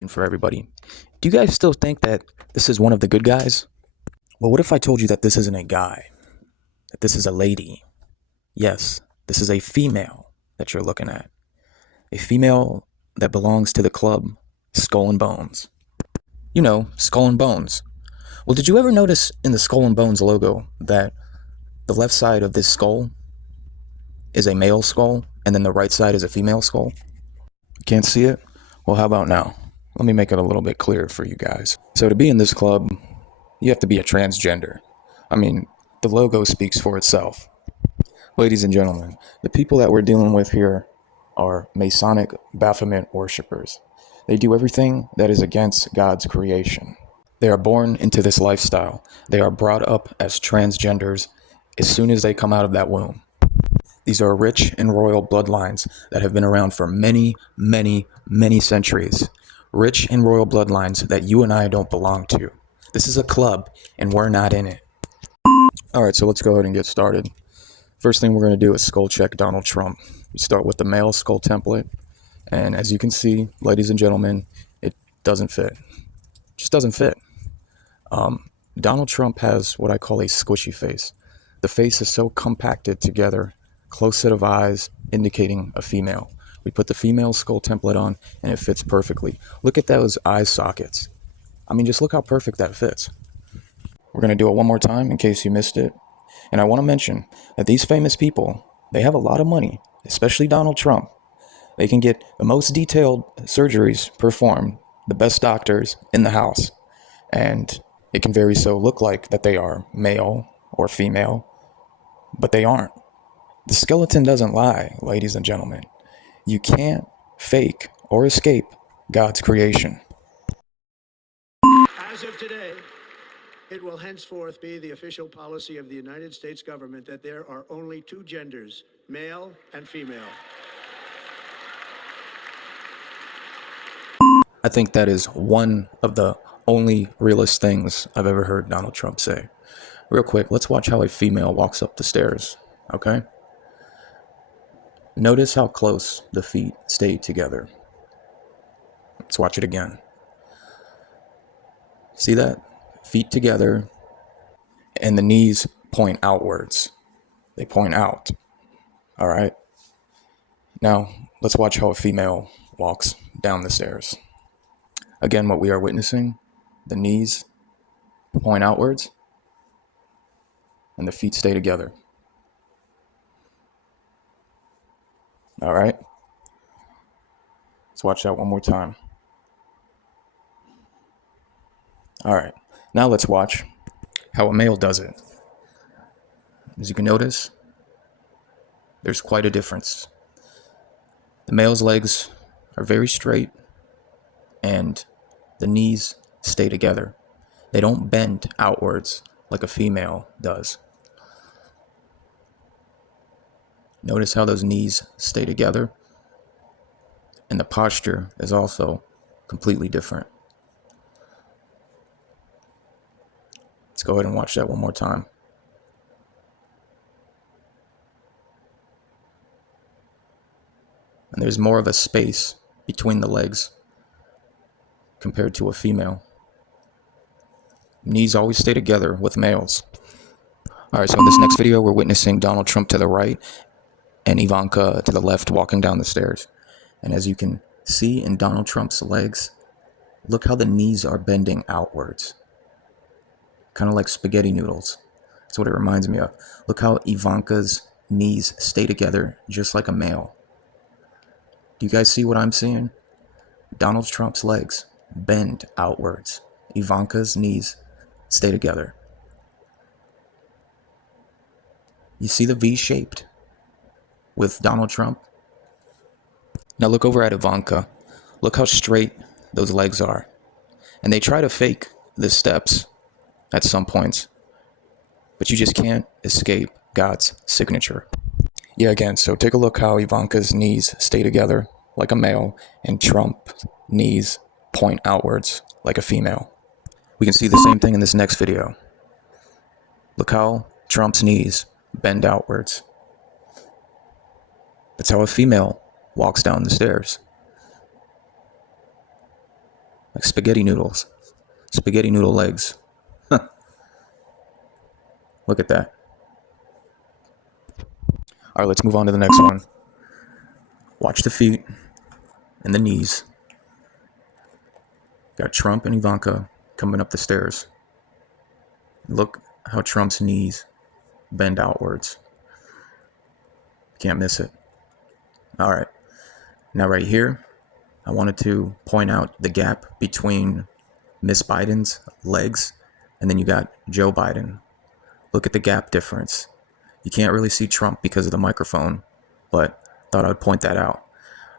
And for everybody. Do you guys still think that this is one of the good guys? Well, what if I told you that this isn't a guy, that this is a lady? Yes, this is a female that you're looking at. A female that belongs to the club Skull and Bones. You know, Skull and Bones. Well, did you ever notice in the Skull and Bones logo that the left side of this skull is a male skull and then the right side is a female skull? Can't see it? Well, how about now? Let me make it a little bit clearer for you guys. So, to be in this club, you have to be a transgender. I mean, the logo speaks for itself. Ladies and gentlemen, the people that we're dealing with here are Masonic Baphomet worshippers. They do everything that is against God's creation. They are born into this lifestyle. They are brought up as transgenders as soon as they come out of that womb. These are rich and royal bloodlines that have been around for many, many, many centuries. Rich and royal bloodlines that you and I don't belong to. This is a club, and we're not in it. All right, so let's go ahead and get started. First thing we're going to do is skull check Donald Trump. We start with the male skull template, and as you can see, ladies and gentlemen, it doesn't fit. It just doesn't fit. Donald Trump has what I call a squishy face. The face is so compacted together, close set of eyes indicating a female. We put the female skull template on, and it fits perfectly. Look at those eye sockets. I mean, just look how perfect that fits. We're going to do it one more time in case you missed it. And I want to mention that these famous people, they have a lot of money, especially Donald Trump. They can get the most detailed surgeries performed, the best doctors in the house. And it can very so look like that they are male or female, but they aren't. The skeleton doesn't lie, ladies and gentlemen. You can't fake or escape God's creation. As of today, it will henceforth be the official policy of the United States government that there are only two genders, male and female. I think that is one of the only realist things I've ever heard Donald Trump say. Real quick, let's watch how a female walks up the stairs, okay? Notice how close the feet stay together. Let's watch it again. See that? Feet together, and the knees point outwards. They point out, all right? Now, let's watch how a female walks down the stairs. Again, what we are witnessing, the knees point outwards, and the feet stay together. All right? Let's watch that one more time. All right. Now let's watch how a male does it. As you can notice, there's quite a difference. The male's legs are very straight, and the knees stay together. They don't bend outwards like a female does. Notice how those knees stay together, and the posture is also completely different. Let's go ahead and watch that one more time. And there's more of a space between the legs compared to a female. Knees always stay together with males. All right, so in this next video, we're witnessing Donald Trump to the right and Ivanka to the left walking down the stairs. And as you can see in Donald Trump's legs, look how the knees are bending outwards. Kind of like spaghetti noodles. That's what it reminds me of. Look how Ivanka's knees stay together just like a male. Do you guys see what I'm seeing? Donald Trump's legs bend outwards. Ivanka's knees stay together. You see the V-shaped with Donald Trump? Now look over at Ivanka. Look how straight those legs are. And they try to fake the steps at some points, but you just can't escape God's signature. Yeah, again, so take a look how Ivanka's knees stay together like a male and Trump's knees point outwards like a female. We can see the same thing in this next video. Look how Trump's knees bend outwards. That's how a female walks down the stairs. like spaghetti noodles, spaghetti noodle legs. Look at that. All right, let's move on to the next one. Watch the feet and the knees. Got Trump and Ivanka coming up the stairs. Look how Trump's knees bend outwards. Can't miss it. All right. Now right here, I wanted to point out the gap between Miss Biden's legs and then you got Joe Biden. Look at the gap difference. You can't really see Trump because of the microphone, but thought I'd point that out.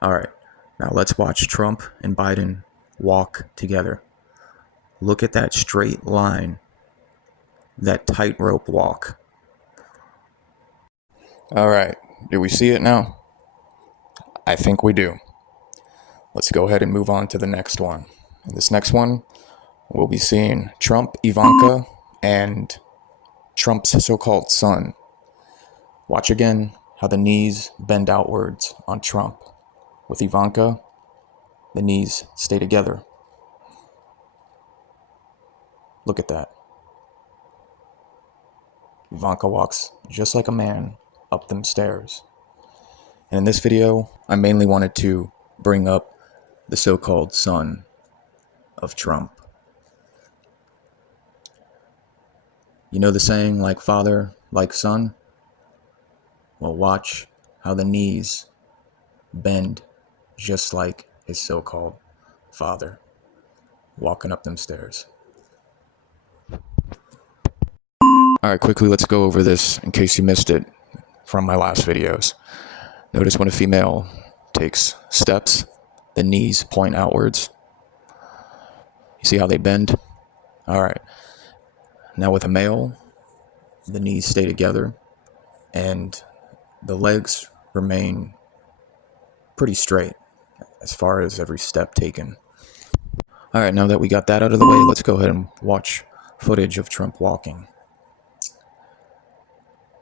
All right. Now let's watch Trump and Biden walk together. Look at that straight line, that tightrope walk. All right, do we see it now? I think we do. Let's go ahead and move on to the next one. In this next one, we'll be seeing Trump, Ivanka, and Trump's so-called son. Watch again how the knees bend outwards on Trump. With Ivanka, the knees stay together. Look at that. Ivanka walks just like a man up them stairs. And in this video, I mainly wanted to bring up the so-called son of Trump. You know the saying, like father, like son? Well, watch how the knees bend just like his so-called father walking up them stairs. All right, quickly, let's go over this in case you missed it from my last videos. Notice when a female takes steps, the knees point outwards. You see how they bend? All right. Now with a male, the knees stay together and the legs remain pretty straight as far as every step taken. All right, now that we got that out of the way, let's go ahead and watch footage of Trump walking.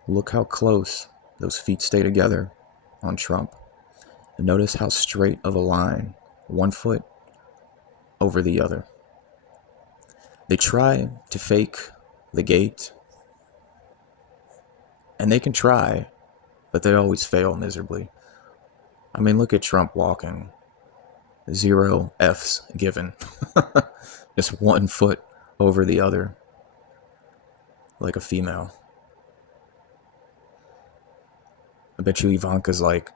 Look how close those feet stay together on Trump. And notice how straight of a line, one foot over the other. They try to fake the gait, and they can try, but they always fail miserably. I mean, look at Trump walking. 0 F's given. Just one foot over the other, like a female. I bet you Ivanka's like,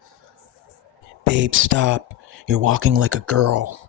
babe, stop. You're walking like a girl.